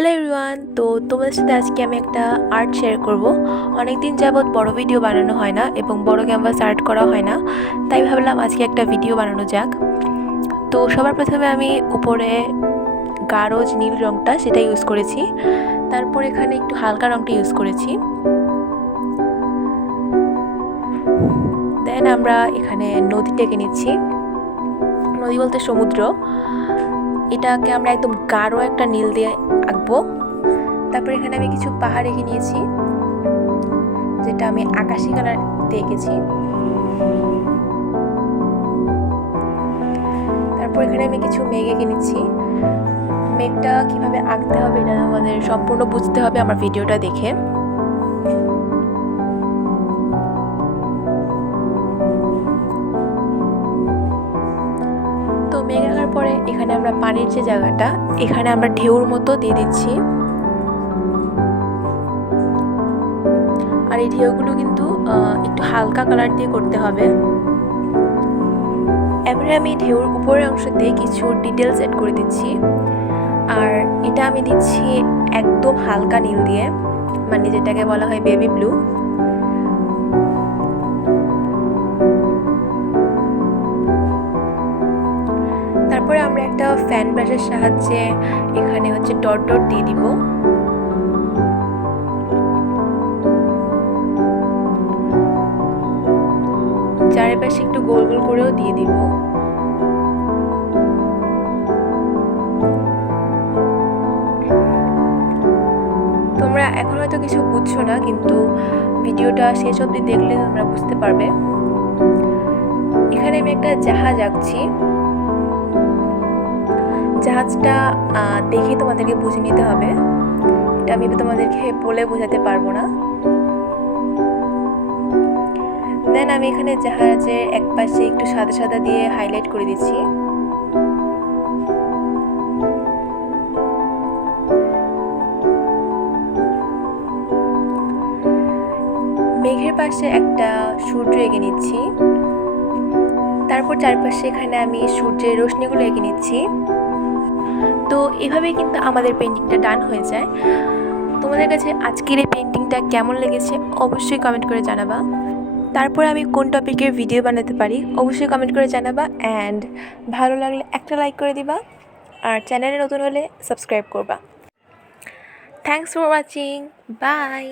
Hello everyone, তো তোমাদের সাথে আজকে আমি একটা আর্ট শেয়ার করব। অনেক দিন যাবৎ বড় ভিডিও বানানো হয় না এবং বড় ক্যানভাস আর্ট করা হয় না, তাই ভাবলাম আজকে একটা ভিডিও বানানো যাক। তো সবার প্রথমে আমি উপরে গাঢ় নীল রঙটা সেটা ইউজ করেছি, তারপর এখানে একটু হালকা রঙটা ইউজ করেছি। দেন আমরা এখানে নদীটা এঁকে নিচ্ছি, নদী বলতে সমুদ্র। এটাকে আমরা একদম গাঢ় একটা নীল দিয়ে আঁকবো। তারপর এখানে আমি কিছু পাহাড় এঁকে নিয়েছি, যেটা আমি আকাশি কালার দিয়ে এঁকেছি। তারপর এখানে আমি কিছু মেঘ এঁকে নিচ্ছি। মেঘটা কিভাবে আঁকতে হবে এটা আমাদের সম্পূর্ণ বুঝতে হবে আমার ভিডিওটা দেখে। তো মেঘ আঁকার পরে এখানে আমরা পানির যে জায়গাটা, এখানে আমরা ঢেউর মতো দিয়ে দিচ্ছি। আর এই ঢেউগুলো কিন্তু একটু হালকা কালার দিয়ে করতে হবে। এবারে আমি ঢেউর উপরের অংশতে কিছু ডিটেলস এড করে দিচ্ছি, আর এটা আমি দিচ্ছি একদম হালকা নীল দিয়ে, মানে যেটাকে বলা হয় বেবি ব্লু। তারপরে আমরা একটা ফ্যান ব্রাশের সাহায্যে এখানে ডট ডট দিয়ে দিব। চারিপাশে একটু গোল গোল করেও দিয়ে দিব। তোমরা এখন হয়তো কিছু বুঝছো না, কিন্তু ভিডিওটা শেষ অবধি দেখলে তোমরা বুঝতে পারবে। এখানে আমি একটা জাহাজ আঁকছি। জাহাজটা দেখে তোমাদেরকে বুঝে নিতে হবে, এটা আমি তোমাদেরকে বলে বোঝাতে পারবো না। দেন আমি এখানে জাহাজের এক পাশে একটু সাদা সাদা দিয়ে হাইলাইট করে দিচ্ছি। মেঘের পাশে একটা সূর্য এঁকে নিচ্ছি। তারপর চারপাশে এখানে আমি সূর্যের রশ্মিগুলো এঁকে নিচ্ছি। তো এভাবেই কিন্তু আমাদের পেন্টিংটা ডান হয়ে যায়। তোমাদের কাছে আজকের এই পেন্টিংটা কেমন লেগেছে অবশ্যই কমেন্ট করে জানাবা। তারপর আমি কোন টপিকের ভিডিও বানাতে পারি অবশ্যই কমেন্ট করে জানাবা, অ্যান্ড ভালো লাগলে একটা লাইক করে দিবা, আর চ্যানেলে নতুন হলে সাবস্ক্রাইব করবা। Thanks for watching, by.